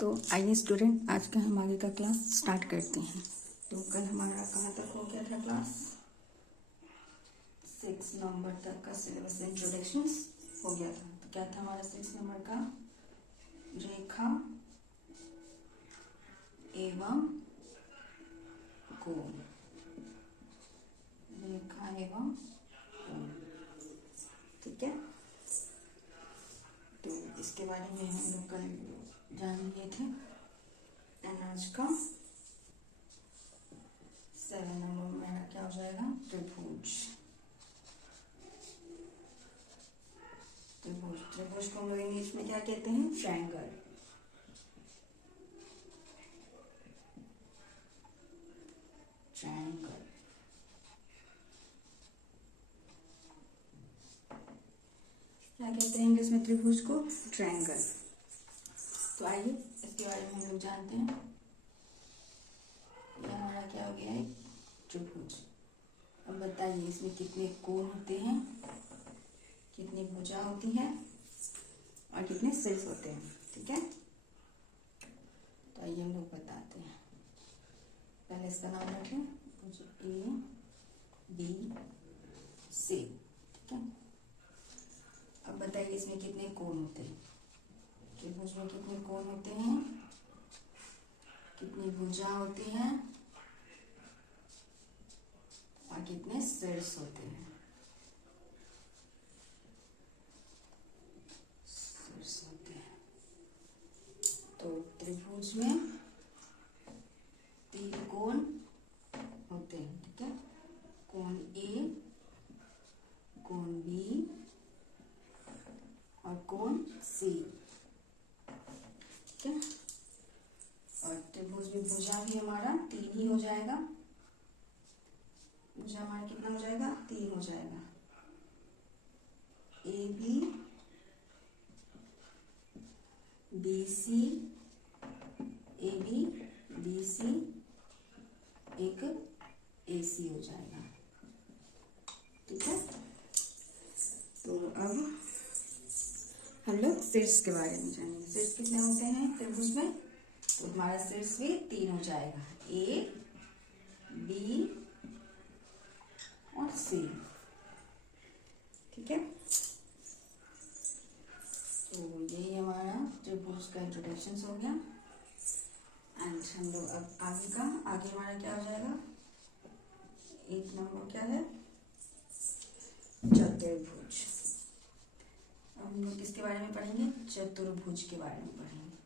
तो आइए स्टूडेंट, आज का हम आगे का क्लास स्टार्ट करते हैं। तो कल हमारा कहाँ तक हो गया था क्लास? 6 नंबर तक का सिलेबस इंट्रोडक्शन हो गया था। तो क्या था हमारा 6 नंबर का? रेखा एवं कोण। रेखा एवं कोण, ठीक है। तो इसके बारे में हम लोग कल जान लिए थे। एंड आज का 7 नंबर मेरा क्या हो जाएगा? त्रिभुज। त्रिभुज त्रिभुज को हम लोग इंग्लिश में क्या कहते हैं? ट्रायंगल। ट्रायंगल क्या कहते हैं इंग्लिश में? त्रिभुज को ट्रायंगल। तो आइए इसके बारे में हम लोग जानते हैं। यह हमारा क्या हो गया है? त्रिभुज। अब बताइए इसमें कितने कोण होते हैं, कितनी भुजा होती है और कितने सिर्स होते हैं, ठीक है। तो आइए हम लोग बताते हैं। पहले इसका नाम रखें, भुज ए बी सी, ठीक है। अब बताइए इसमें कितने कोण होते हैं? त्रिभुज में कितने कोण होते हैं, कितनी भुजा होती है और कितने सिर्स होते हैं? सिर्स होते हैं। तो त्रिभुज में 3 कोण होते हैं, ठीक है। कोण ए, कोण बी और कोण सी, ठीक है। और त्रिभुज में भुजा भी हमारा 3 ही हो जाएगा। भुजा हमारा कितना हो जाएगा? 3 हो जाएगा। A B, B C, A B, B C, एक ए सी हो जाएगा, ठीक है। तो अब हम लोग शीर्ष के बारे में जानेंगे। शीर्ष कितने होते हैं त्रिभुज में? तो हमारा शीर्ष भी 3 हो जाएगा। ए बी और सी, ठीक है। तो यही हमारा त्रिभुज का इंट्रोडक्शन हो गया। एंड हम लोग अब आगे हमारा क्या हो जाएगा? 1 नंबर क्या है? चतुर्भुज। अब हम लोग किसके बारे में पढ़ेंगे? चतुर्भुज के बारे में पढ़ेंगे।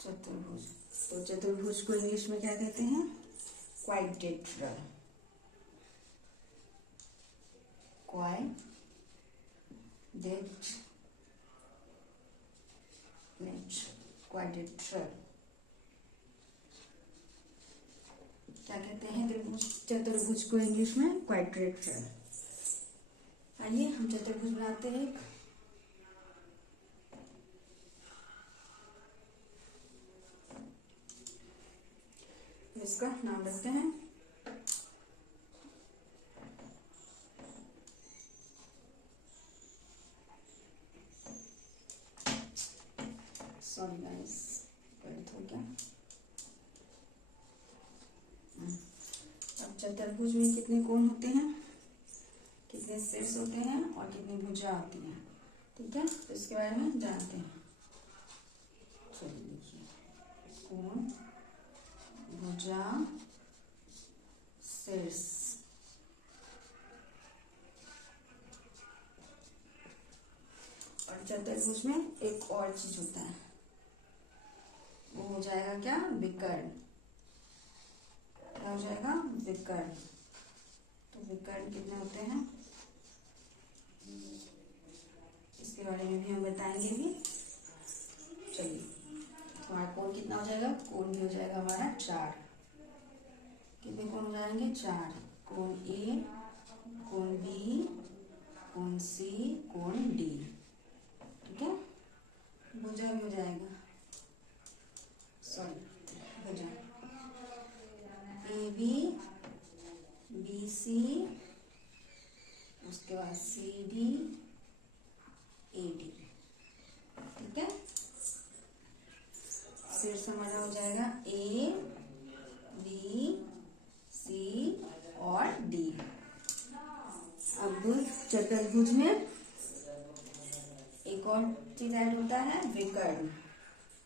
चतुर्भुज। तो चतुर्भुज को इंग्लिश में क्या कहते हैं? क्वाड्रिलेटरल। क्वाड्रिलेटरल क्या कहते हैं? चतुर्भुज को इंग्लिश में क्वाड्रिलेटरल। आइए हम चतुर्भुज बनाते हैं। इसका नाम रखते हैं सॉरी गाइस, गलत हो गया। अब चतुर्भुज में कितने कोण होते हैं, कितने सिर्स होते हैं और कितनी भुजा होती है, ठीक है। तो इसके बारे में जानते हैं। चलिए देखिए, कोण, भुजा, सिर्स। और चतुर्भुज में एक और चीज होता है, वो हो जाएगा क्या? विकर्ण। क्या हो जाएगा? विकर्ण। तो विकर्ण कितने होते हैं इसके बारे में भी हम बताएंगे भी। चलिए, हमारा कोण कितना हो जाएगा? कोण भी हो जाएगा हमारा 4। कितने कोण हो जाएंगे? 4। कोण ए, कोण बी, कोण सी, कोण डी, ठीक है। भुजा भी हो जाएगा, सॉरी भुजा ए बी, बी सी, उसके बाद सी डी, ए डी, ठीक है। शीर्ष हमारा हो जाएगा ए बी सी और डी। अब चतुर्भुज में एक और चीज ऐड होता है, विकर्ण।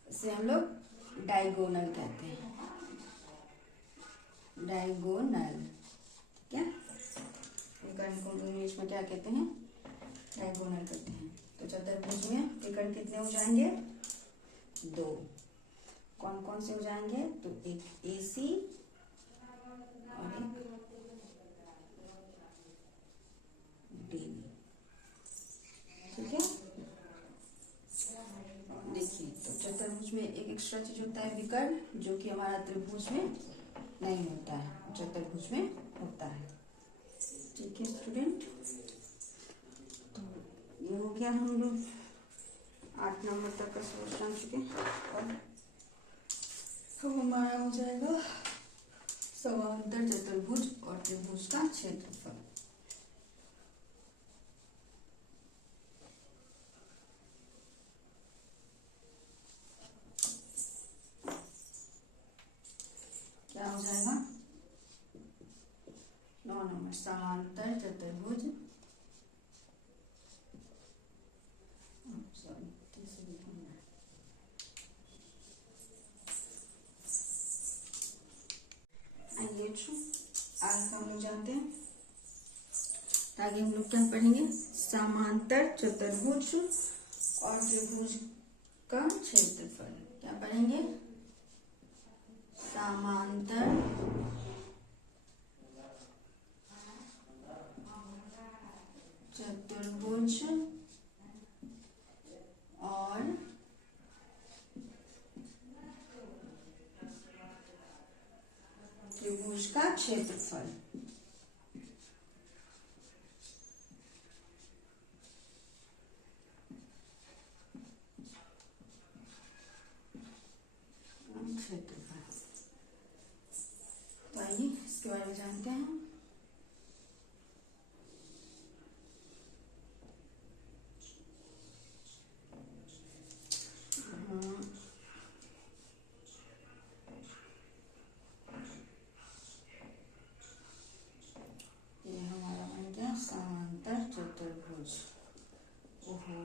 इसे हम लोग डायगोनल कहते हैं, डायगोनल। ठीक है, विकर्ण को इंग्लिश में क्या कहते हैं, डायगोनल कहते हैं। तो चतुर्भुज में विकर्ण कितने हो जाएंगे, 2। कौन कौन से हो जाएंगे, तो एक AC और एक DB। ठीक है, देखिए तो चतुर्भुज में एक एक्स्ट्रा चीज होता है विकर्ण, जो कि हमारा त्रिभुज में नहीं होता है, चतुर्भुज में होता है। ठीक है स्टूडेंट, तो ये हो गया हम लोग 8 नंबर तक का सोल्यूशन चुके। और तो हमारा हो जाएगा समांतर चतुर्भुज और त्रिभुज का क्षेत्रफल। क्या हो जाएगा, 9 नंबर समांतर चतुर्भुज, आगे हम लोग जानते हैं। आगे हम लोग क्या पढ़ेंगे, समांतर चतुर्भुज और त्रिभुज का क्षेत्रफल। क्या पढ़ेंगे, समांतर चतुर्भुज और त्रिभुज का क्षेत्रफल। क्षेत्रफल, तो आइए इसके बारे में जानते हैं। ये हमारा बन गया समांतर चतुर्भुज। ओहो,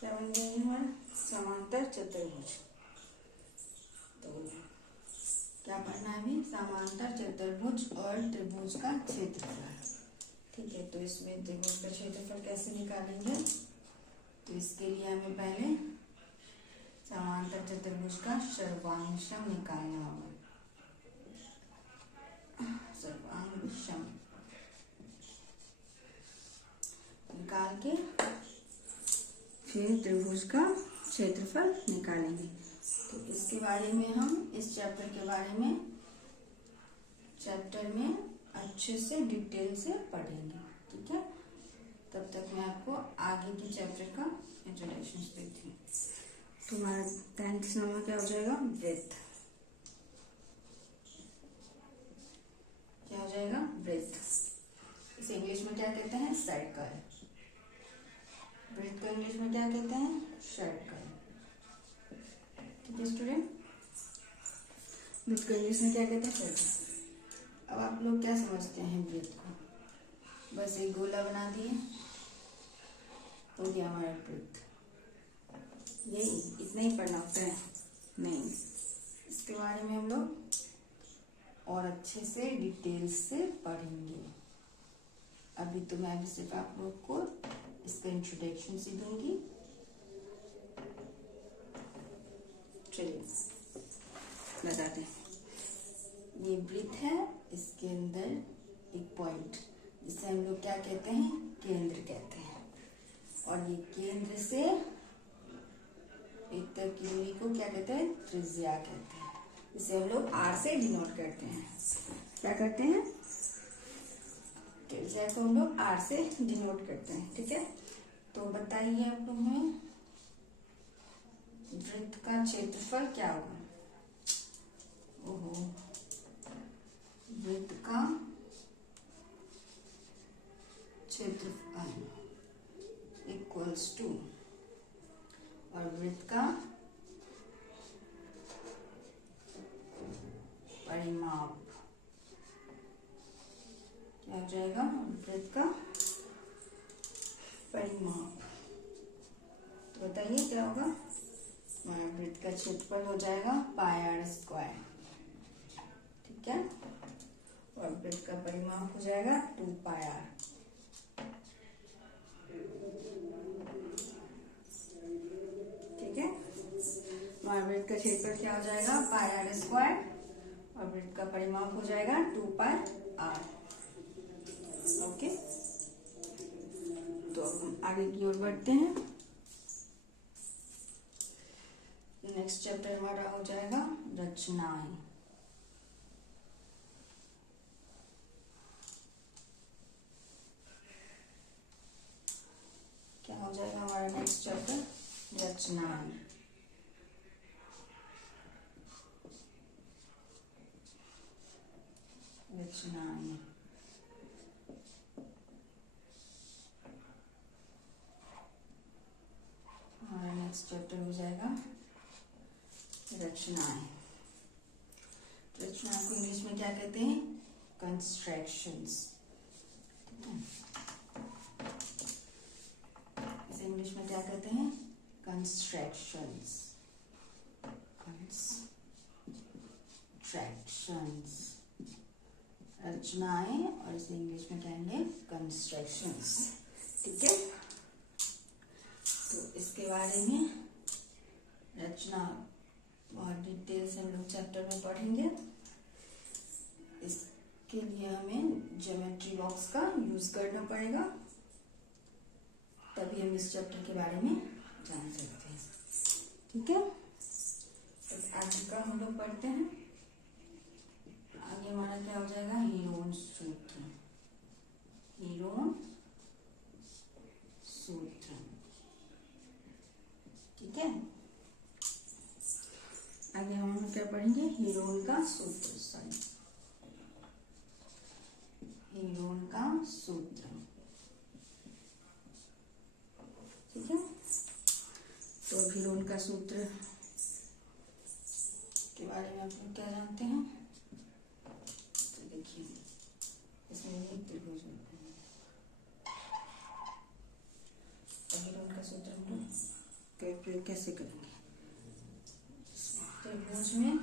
क्या बन गया हमारा समांतर चतुर्भुज। तो क्या पढ़ना है अभी, समांतर चतुर्भुज और त्रिभुज का क्षेत्रफल। ठीक है, तो इसमें त्रिभुज का क्षेत्रफल कैसे निकालेंगे, तो इसके लिए हमें पहले समांतर चतुर्भुज का सर्वांशम निकालना होगा। सर्वांशम निकाल के फिर त्रिभुज का क्षेत्रफल निकालेंगे। तो इसके बारे में हम इस चैप्टर के बारे में चैप्टर में अच्छे से डिटेल से पढ़ेंगे। ठीक है, तब तक मैं आपको आगे के चैप्टर का इंट्रोडक्शन देती हूँ। तो हमारा 10 नंबर क्या हो जाएगा, ब्रेथ। क्या हो जाएगा, ब्रेथ। इसे इंग्लिश में क्या कहते हैं, सर्कल। ब्रेथ को इंग्लिश में क्या कहते हैं, सर्कल। ठीक है स्टूडेंट, ब्रेथ को इंग्लिश में क्या कहते हैं, सर्कल। अब आप लोग क्या समझते हैं ब्रेथ को, बस एक गोला बना दिए हो गया हमारा ब्रेथ, यही इतना ही पढ़ना होता है, नहीं। इसके बारे में हम लोग और अच्छे से डिटेल से पढ़ेंगे। अभी तो मैं सिर्फ आप लोग को इसका इंट्रोडक्शन सी दूंगी। चलिए बताते हैं, ये ब्रीथ है, इसके अंदर एक पॉइंट जिसे हम लोग क्या कहते हैं, केंद्र कहते हैं। और ये केंद्र से एक तक की दूरी को क्या कहते हैं, त्रिज्या कहते हैं। इसे हम लोग R से डिनोट करते हैं। क्या करते हैं, त्रिज्या को हम लोग R से डिनोट करते हैं। ठीक है, तो बताइए आप लोग हमें वृत्त का क्षेत्रफल क्या होगा। ओहो, वृत्त का क्षेत्रफल इक्वल्स टू और वृत्त का परिमाप क्या हो जाएगा, वृत्त का परिमाप। तो बताइए क्या होगा, हमारा वृत्त का क्षेत्रफल हो जाएगा पाई आर स्क्वायर, ठीक है, और वृत्त का परिमाप हो जाएगा 2 पाई आर। ठीक है, हमारा वृत्त का क्षेत्रफल क्या हो जाएगा, पाई आर स्क्वायर, और वृत्त का परिमाप हो जाएगा 2 पाई आर। ओके, तो अब हम आगे की ओर बढ़ते हैं। नेक्स्ट चैप्टर हमारा हो जाएगा रचनाएं। क्या हो जाएगा हमारा नेक्स्ट चैप्टर, रचनाएं। रचनाएं हमारा नेक्स्ट चैप्टर हो जाएगा रचनाएं। रचना को इंग्लिश में क्या कहते हैं, कंस्ट्रक्शंस, ठीक है, इसे इंग्लिश में क्या कहते हैं, कंस्ट्रक्शंस, कंस्ट्रक्शंस, रचनाएं, और इसे इंग्लिश में कहेंगे कंस्ट्रक्शंस, ठीक है। तो इसके बारे में रचना बहुत डिटेल से हम लोग चैप्टर में पढ़ेंगे। इसके लिए हमें ज्योमेट्री बॉक्स का यूज करना पड़ेगा, तभी हम इस चैप्टर के बारे में जान सकते हैं, ठीक है। तो आगे का हम लोग पढ़ते हैं। आगे हमारा क्या हो जाएगा, हीरोन सूत्र, हीरोन सूत्र, ठीक है। आगे हम क्या पढ़ेंगे, हीरोन का सूत्र, सॉरी, हीरोन का सूत्र, ठीक है। तो हीरोन का सूत्र के बारे में आप लोग क्या जानते हैं, तो देखिए इसमें एक त्रिभुज होता है, तो हीरोन का सूत्र हम लोग प्रयोग कैसे करेंगे। त्रिभुज में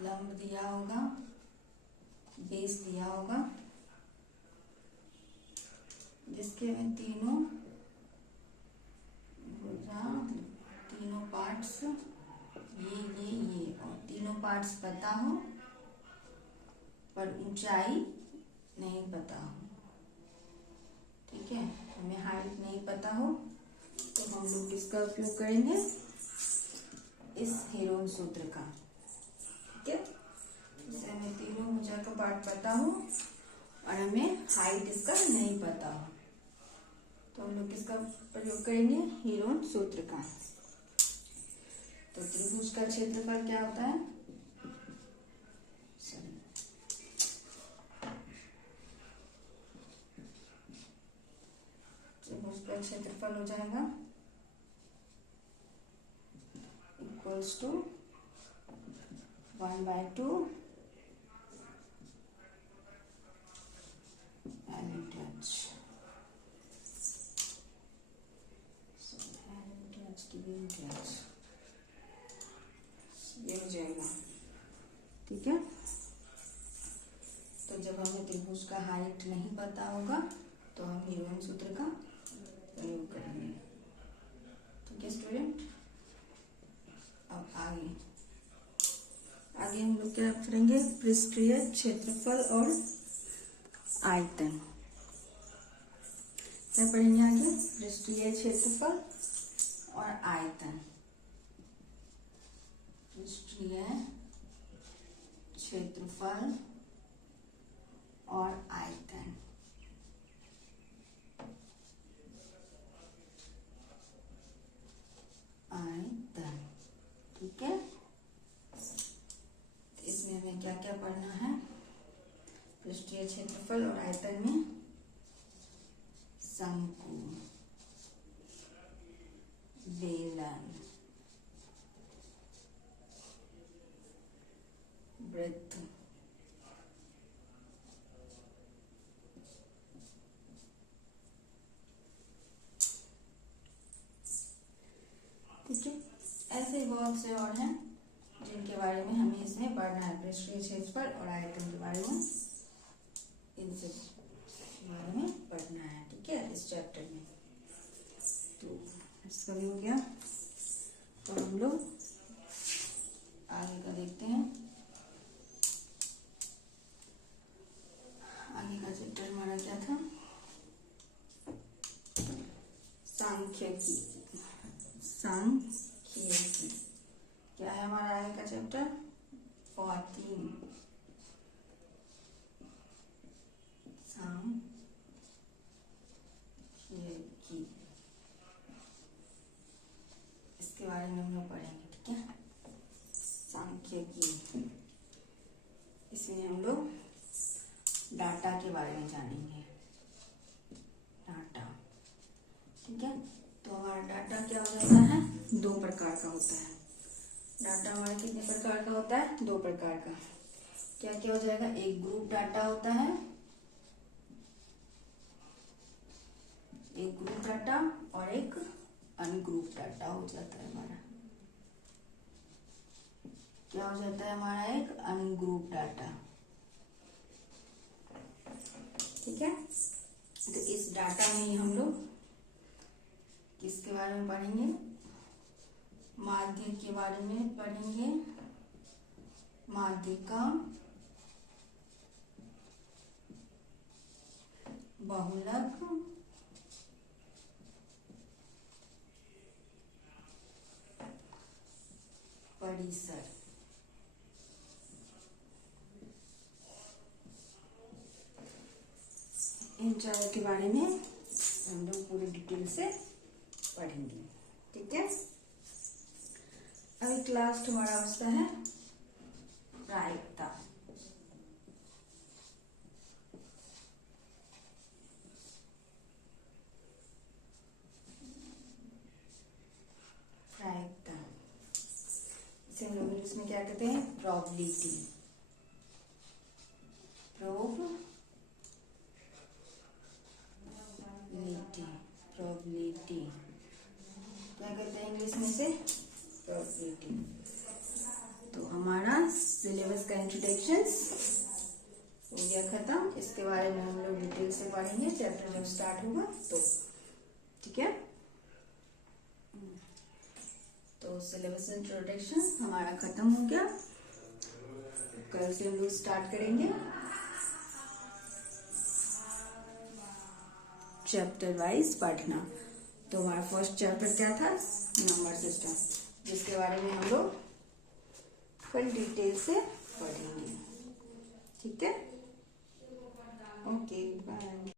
लंब दिया होगा, बेस दिया होगा, जिसके में तीनों भुजा, तीनों पार्ट्स ये और तीनों पार्ट्स पता हो पर ऊंचाई नहीं पता हो, ठीक है, हमें हाइट नहीं पता हो, तो हम लोग किसका उपयोग करेंगे, इस हीरोन सूत्र का, ठीक है। जैसे हमें तीनों भुजा का पार्ट पता हो और हमें हाइट इसका नहीं पता हो, तो हम लोग किसका प्रयोग करेंगे, हीरोन सूत्र का। तो त्रिभुज का क्षेत्रफल क्या होता है, त्रिभुज का क्षेत्रफल हो जाएगा equals to 1/2 L into H, so L into H DV into H, ये हो जाएगा, ठीक है। तो जब हमें त्रिभुज का हाइट नहीं पता होगा तो हम हीरोन सूत्र का प्रयोग करेंगे, ठीक है स्टूडेंट। अब आगे हम लोग क्या करेंगे, पृष्ठीय क्षेत्रफल और आयतन, क्या पढ़ेंगे आगे, पृष्ठीय क्षेत्रफल और आयतन, पृष्ठीय क्षेत्रफल और आयतन, ठीक है। इसमें हमें क्या क्या पढ़ना है, पृष्ठीय क्षेत्रफल और आयतन में शंकु, ऐसे ही बहुत से और हैं जिनके बारे में हमें इसमें पढ़ना है, पृष्ठीय क्षेत्रफल और आयतन के बारे में, इन सब बारे में पढ़ना है, ठीक है, इस चैप्टर में। तो इसका भी हो गया। तो हम लोग आगे का देखते हैं। आगे का चैप्टर हमारा क्या था? सांख्यिकी। सांख्यिकी क्या है हमारा आगे का चैप्टर? 14। सांख्यिकी, इसके बारे में हम लोग पढ़ेंगे, ठीक है। सांख्यिकी, इसमें हम लोग डाटा के बारे में जानेंगे। डाटा, ठीक है। तो हमारा डाटा क्या हो जाता है? 2 प्रकार का होता है। डाटा हमारा कितने प्रकार का होता है? 2 प्रकार का। क्या क्या हो जाएगा? एक ग्रुप डाटा होता है, एक ग्रुप डाटा, और एक अनग्रुप डाटा हो जाता है हमारा। क्या हो जाता है हमारा? एक अनग्रुप डाटा, ठीक है। तो इस डाटा में ही हम लोग किसके बारे में पढ़ेंगे? माध्यक के बारे में पढ़ेंगे। माध्यिका, बहुलक, परिसर, इन चारों के बारे में हम लोग पूरी डिटेल से पढ़ेंगे, ठीक है। अभी लास्ट हमारा बचता है प्रायिकता। प्रायिकता, इसे हम लोग इंग्लिश में क्या कहते हैं? प्रोबेबिलिटी। प्रोबेबिलिटी क्या कहते हैं इंग्लिश में से? प्रोबेबिलिटी। तो हमारा सिलेबस का इंट्रोडक्शन हो गया खत्म। इसके बारे में हम लोग डिटेल से पढ़ेंगे चैप्टर जब स्टार्ट होगा तो, ठीक है। तो सिलेबस इंट्रोडक्शन हमारा खत्म हो गया। कल से हम लोग स्टार्ट करेंगे चैप्टर वाइज पढ़ना। तो हमारा फर्स्ट चैप्टर क्या था? नंबर सिस्टम, जिसके बारे में हम लोग फुल डिटेल से पढ़ेंगे, ठीक है। Okay, bye.